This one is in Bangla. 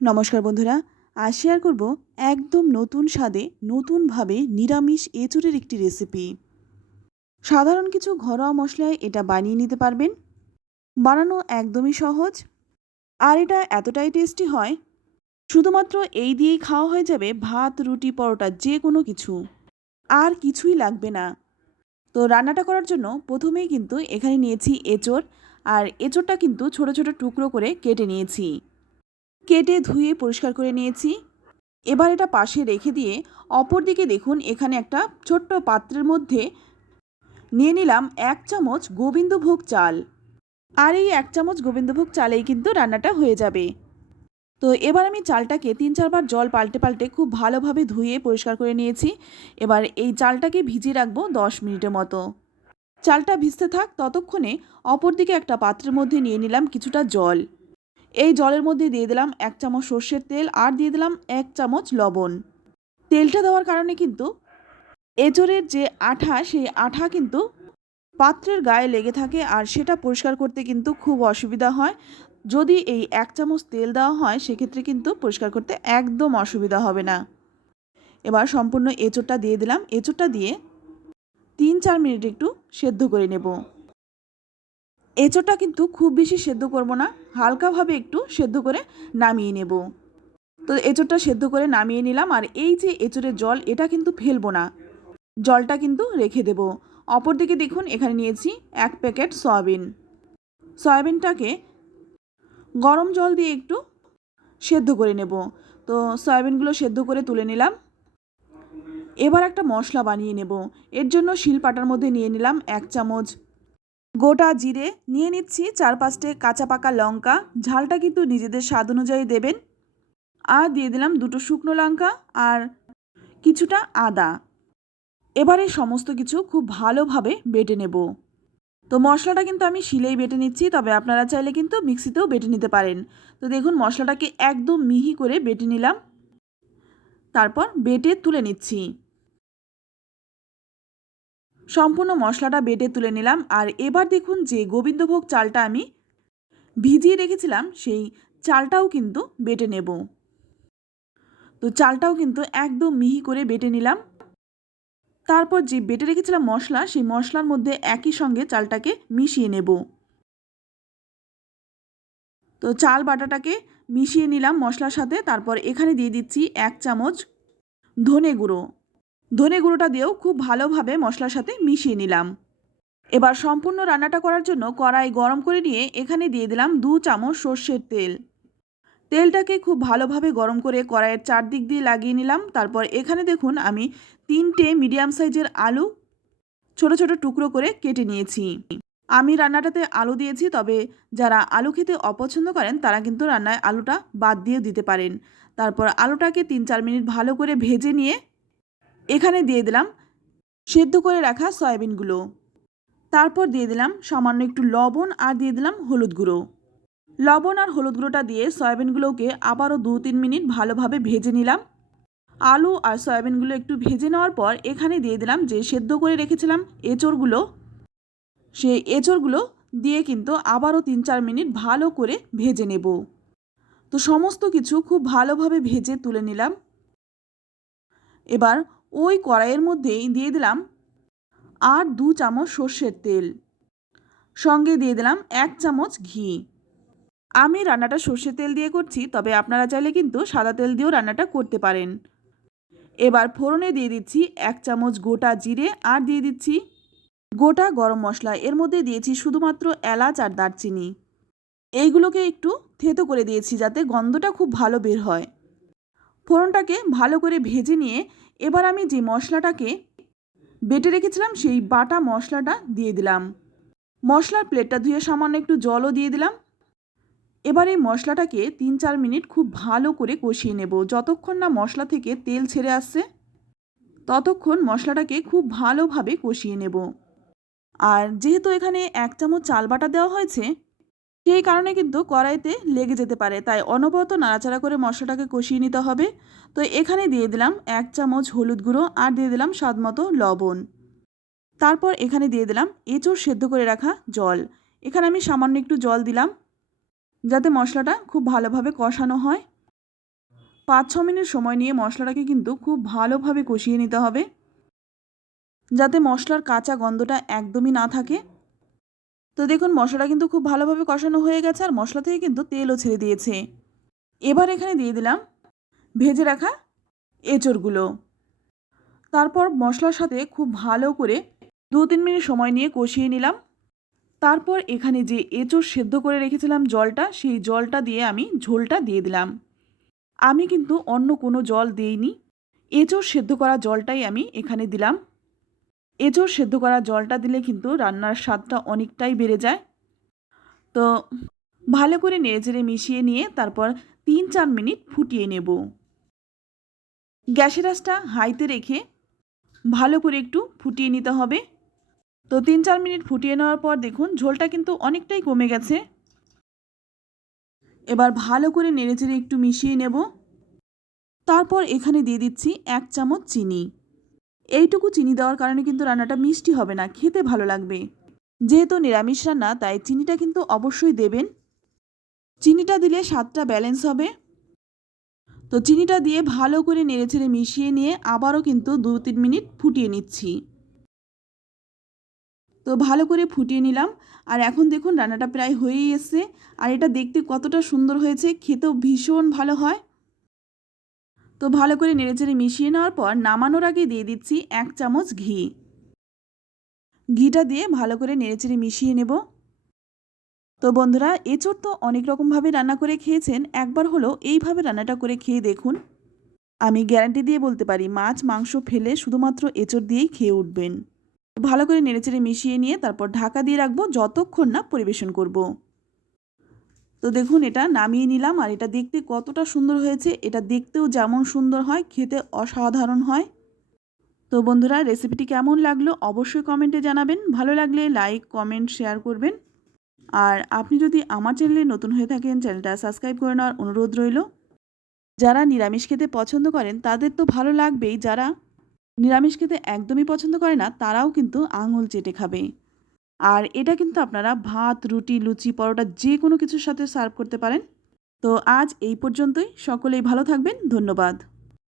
নমস্কার বন্ধুরা, আজ শেয়ার করব একদম নতুন স্বাদে নতুনভাবে নিরামিষ এঁচোড়ের একটি রেসিপি। সাধারণ কিছু ঘরোয়া মশলায় এটা বানিয়ে নিতে পারবেন। বানানো একদমই সহজ, আর এটা এতটাই টেস্টি হয়, শুধুমাত্র এই দিয়েই খাওয়া হয়ে যাবে ভাত, রুটি, পরোটা, যে কোনো কিছু। আর কিছুই লাগবে না। তো রান্নাটা করার জন্য প্রথমেই কিন্তু এখানে নিয়েছি এঁচোড়, আর এঁচোড়টা কিন্তু ছোট ছোট টুকরো করে কেটে নিয়েছি। কেটে ধুয়ে পরিষ্কার করে নিয়েছি। এবার এটা পাশে রেখে দিয়ে অপর দিকে দেখুন, এখানে একটা ছোট্ট পাত্রের মধ্যে নিয়ে নিলাম 1 চামচ গোবিন্দভোগ চাল। আর এই 1 চামচ গোবিন্দভোগ চালেই কিন্তু রান্নাটা হয়ে যাবে। তো এবার আমি চালটাকে 3-4 বার জল পাল্টে পাল্টে খুব ভালোভাবে ধুয়ে পরিষ্কার করে নিয়েছি। এবার এই চালটাকে ভিজিয়ে রাখবো 10 মিনিটের মতো। চালটা ভিজতে থাক, ততক্ষণে অপর দিকে একটা পাত্রের মধ্যে নিয়ে নিলাম কিছুটা জল। এই জলের মধ্যে দিয়ে দিলাম 1 চামচ সর্ষের তেল, আর দিয়ে দিলাম 1 চামচ লবণ। তেলটা দেওয়ার কারণে কিন্তু এঁচোড়ের যে আঠা, সেই আঠা কিন্তু পাত্রের গায়ে লেগে থাকে, আর সেটা পরিষ্কার করতে কিন্তু খুব অসুবিধা হয়। যদি এই 1 চামচ তেল দেওয়া হয়, সেক্ষেত্রে কিন্তু পরিষ্কার করতে একদম অসুবিধা হবে না। এবার সম্পূর্ণ এঁচোড়টা দিয়ে দিলাম। এঁচোড়টা দিয়ে 3-4 মিনিট একটু সেদ্ধ করে নেব। এঁচোড়টা কিন্তু খুব বেশি সেদ্ধ করব না, হালকাভাবে একটু সেদ্ধ করে নামিয়ে নেব। তো এঁচোড়টা সেদ্ধ করে নামিয়ে নিলাম, আর এই যে এঁচোড়ের জল, এটা কিন্তু ফেলবো না, জলটা কিন্তু রেখে দেব। অপরদিকে দেখুন, এখানে নিয়েছি 1 প্যাকেট সয়াবিন। সয়াবিনটাকে গরম জল দিয়ে একটু সেদ্ধ করে নেব। তো সয়াবিনগুলো সেদ্ধ করে তুলে নিলাম। এবার একটা মশলা বানিয়ে নেব। এর জন্য শিলপাটার মধ্যে নিয়ে নিলাম 1 চামচ গোটা জিরে, নিয়ে নিচ্ছি 4-5টে কাঁচা পাকা লঙ্কা, ঝালটা কিন্তু নিজেদের স্বাদ অনুযায়ী দেবেন। আর দিয়ে দিলাম 2টো শুকনো লঙ্কা আর কিছুটা আদা। এবারে সমস্ত কিছু খুব ভালোভাবে বেটে নেব। তো মশলাটা কিন্তু আমি শিলেই বেটে নিচ্ছি, তবে আপনারা চাইলে কিন্তু মিক্সিতেও বেটে নিতে পারেন। তো দেখুন, মশলাটাকে একদম মিহি করে বেটে নিলাম, তারপর বেটে তুলে নিচ্ছি। সম্পূর্ণ মশলাটা বেটে তুলে নিলাম, আর এবার দেখুন যে গোবিন্দভোগ চালটা আমি ভিজিয়ে রেখেছিলাম, সেই চালটাও কিন্তু বেটে নেব। তো চালটাও কিন্তু একদম মিহি করে বেটে নিলাম। তারপর যে বেটে রেখেছিলাম মশলা, সেই মশলার মধ্যে একই সঙ্গে চালটাকে মিশিয়ে নেব। তো চাল বাটাটাকে মিশিয়ে নিলাম মশলার সাথে। তারপর এখানে দিয়ে দিচ্ছি 1 চামচ ধনে গুঁড়ো। ধনে গুঁড়োটা দিয়েও খুব ভালোভাবে মশলার সাথে মিশিয়ে নিলাম। এবার সম্পূর্ণ রান্নাটা করার জন্য কড়াই গরম করে নিয়ে এখানে দিয়ে দিলাম 2 চামচ সর্ষের তেল। তেলটাকে খুব ভালোভাবে গরম করে কড়াইয়ের চারদিক দিয়ে লাগিয়ে নিলাম। তারপর এখানে দেখুন, আমি 3টে মিডিয়াম সাইজের আলু ছোট ছোট টুকরো করে কেটে নিয়েছি। আমি রান্নাটাতে আলু দিয়েছি, তবে যারা আলু খেতে অপছন্দ করেন তারা কিন্তু রান্নায় আলুটা বাদ দিয়েও দিতে পারেন। তারপর আলুটাকে 3-4 মিনিট ভালো করে ভেজে নিয়ে এখানে দিয়ে দিলাম সেদ্ধ করে রাখা সয়াবিনগুলো। তারপর দিয়ে দিলাম সামান্য একটু লবণ, আর দিয়ে দিলাম হলুদ গুঁড়ো। লবণ আর হলুদ গুঁড়োটা দিয়ে সয়াবিনগুলোকে আবারও 2-3 মিনিট ভালোভাবে ভেজে নিলাম। আলু আর সয়াবিনগুলো একটু ভেজে নেওয়ার পর এখানে দিয়ে দিলাম যে সেদ্ধ করে রেখেছিলাম এঁচোড়গুলো, সেই এঁচোড়গুলো দিয়ে কিন্তু আবারও 3-4 মিনিট ভালো করে ভেজে নেব। তো সমস্ত কিছু খুব ভালোভাবে ভেজে তুলে নিলাম। এবার ওই কড়াইয়ের মধ্যেই দিয়ে দিলাম আর 2 চামচ সর্ষের তেল, সঙ্গে দিয়ে দিলাম 1 চামচ ঘি। আমি রান্নাটা সর্ষের তেল দিয়ে করছি, তবে আপনারা চাইলে কিন্তু সাদা তেল দিয়েও রান্নাটা করতে পারেন। এবার ফোড়নে দিয়ে দিচ্ছি 1 চামচ গোটা জিরে, আর দিয়ে দিচ্ছি গোটা গরম মশলা। এর মধ্যে দিয়েছি শুধুমাত্র এলাচ আর দারচিনি। এইগুলোকে একটু থেতো করে দিয়েছি যাতে গন্ধটা খুব ভালো বের হয়। ফোড়নটাকে ভালো করে ভেজে নিয়ে এবার আমি যে মশলাটাকে বেটে রেখেছিলাম, সেই বাটা মশলাটা দিয়ে দিলাম। মশলার প্লেটটা ধুয়ে সামান্য একটু জলও দিয়ে দিলাম। এবার এই মশলাটাকে 3-4 মিনিট খুব ভালো করে কষিয়ে নেব। যতক্ষণ না মশলা থেকে তেল ছেড়ে আসছে, ততক্ষণ মশলাটাকে খুব ভালোভাবে কষিয়ে নেব। আর যেহেতু এখানে 1 চামচ চাল বাটা দেওয়া হয়েছে, সেই কারণে কিন্তু কড়াইতে লেগে যেতে পারে, তাই অনবরত নাড়াচাড়া করে মশলাটাকে কষিয়ে নিতে হবে। তো এখানে দিয়ে দিলাম 1 চামচ হলুদ গুঁড়ো, আর দিয়ে দিলাম স্বাদমতো লবণ। তারপর এখানে দিয়ে দিলাম এঁচোড় সেদ্ধ করে রাখা জল। এখানে আমি সামান্য একটু জল দিলাম, যাতে মশলাটা খুব ভালোভাবে কষানো হয়। 5-6 মিনিট সময় নিয়ে মশলাটাকে কিন্তু খুব ভালোভাবে কষিয়ে নিতে হবে, যাতে মশলার কাঁচা গন্ধটা একদমই না থাকে। তো দেখুন মশলাটা কিন্তু খুব ভালোভাবে কষানো হয়ে গেছে আর মশলা থেকে কিন্তু তেলও ছেড়ে দিয়েছে। এবার এখানে দিয়ে দিলাম ভেজে রাখা এঁচড়গুলো। তারপর মশলার সাথে খুব ভালো করে 2-3 মিনিট সময় নিয়ে কষিয়ে নিলাম। তারপর এখানে যে এঁচড় সেদ্ধ করে রেখেছিলাম জলটা, সেই জলটা দিয়ে আমি ঝোলটা দিয়ে দিলাম। আমি কিন্তু অন্য কোনো জল দেইনি, এঁচড় সেদ্ধ করা জলটাই আমি এখানে দিলাম। এঁচড় সেদ্ধ করা জলটা দিলে কিন্তু রান্নার স্বাদটা অনেকটাই বেড়ে যায়। তো ভালো করে নেড়েচেড়ে মিশিয়ে নিয়ে তারপর 3-4 মিনিট ফুটিয়ে নেব। গ্যাসের আঁচটা হাইতে রেখে ভালো করে একটু ফুটিয়ে নিতে হবে। তো 3-4 মিনিট ফুটিয়ে নেওয়ার পর দেখুন ঝোলটা কিন্তু অনেকটাই কমে গেছে। এবার ভালো করে নেড়েচেড়ে একটু মিশিয়ে নেব। তারপর এখানে দিয়ে দিচ্ছি 1 চামচ চিনি। এইটুকু চিনি দেওয়ার কারণে কিন্তু রান্নাটা মিষ্টি হবে না, খেতে ভালো লাগবে। যেহেতু নিরামিষ রান্না তাই চিনিটা কিন্তু অবশ্যই দেবেন। চিনিটা দিলে স্বাদটা ব্যালেন্স হবে। তো চিনিটা দিয়ে ভালো করে নেড়েচেড়ে মিশিয়ে নিয়ে আবারও কিন্তু 2-3 মিনিট ফুটিয়ে নিচ্ছি। তো ভালো করে ফুটিয়ে নিলাম আর এখন দেখুন রান্নাটা প্রায় হয়েই এসছে। আর এটা দেখতে কতটা সুন্দর হয়েছে, খেতেও ভীষণ ভালো হয়। তো ভালো করে নেড়েচেড়ে মিশিয়ে নেওয়ার পর নামানোর আগে দিয়ে দিচ্ছি 1 চামচ ঘি। ঘিটা দিয়ে ভালো করে নেড়েচেড়ে মিশিয়ে নেব। তো বন্ধুরা এঁচড় তো অনেক রকমভাবে রান্না করে খেয়েছেন, একবার হলেও এইভাবে রান্নাটা করে খেয়ে দেখুন। আমি গ্যারান্টি দিয়ে বলতে পারি মাছ মাংস ফেলে শুধুমাত্র এঁচড় দিয়েই খেয়ে উঠবেন। ভালো করে নেড়েচেড়ে মিশিয়ে নিয়ে তারপর ঢাকা দিয়ে রাখবো যতক্ষণ না পরিবেশন করব। তো দেখুন এটা নামিয়ে নিলাম আর এটা দেখতে কতটা সুন্দর হয়েছে। এটা দেখতেও যেমন সুন্দর হয় খেতে অসাধারণ হয়। তো বন্ধুরা রেসিপিটি কেমন লাগলো অবশ্যই কমেন্টে জানাবেন। ভালো লাগলে লাইক কমেন্ট শেয়ার করবেন। আর আপনি যদি আমার চ্যানেলে নতুন হয়ে থাকেন চ্যানেলটা সাবস্ক্রাইব করে নেওয়ার অনুরোধ রইল। যারা নিরামিষ খেতে পছন্দ করেন তাদের তো ভালো লাগবেই, যারা নিরামিষ খেতে একদমই পছন্দ করে না তারাও কিন্তু আঙুল চেটে খাবে। আর এটা কিন্তু আপনারা ভাত রুটি লুচি পরোটা যে কোনো কিছুর সাথে সার্ভ করতে পারেন। তো আজ এই পর্যন্তই, সকলেই ভালো থাকবেন, ধন্যবাদ।